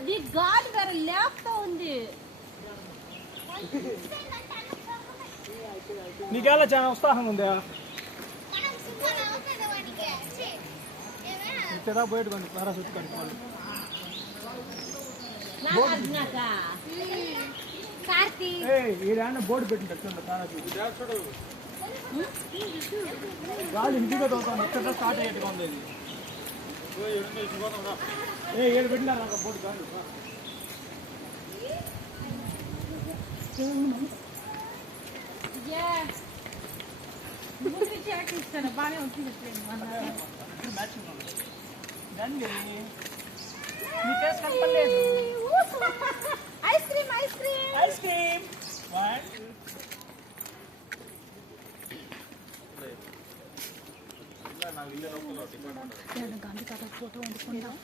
అది గాలి వేరే లేపుతా ఉంది. నీకెలా చాలా ఉత్సాహంగా ఉందా? ఇక్కడ పోయేటువంటి పారా చుట్టూ కట్టుకోవాలి. ఈడ బోర్డు పెట్టింది పారా చుట్టూ గాలి ఇంటిగా తోతాను. ఎక్కడ స్టార్ట్ అయ్యేట్టుగా ఉంది ఇది. ఏడు పెట్టినారు బోర్డు గాలి. ఇస్తాను బాగానే ఉంటుంది. Ice cream ice cream ice cream Gandhi తాత ఫోటో వండుకుందాం.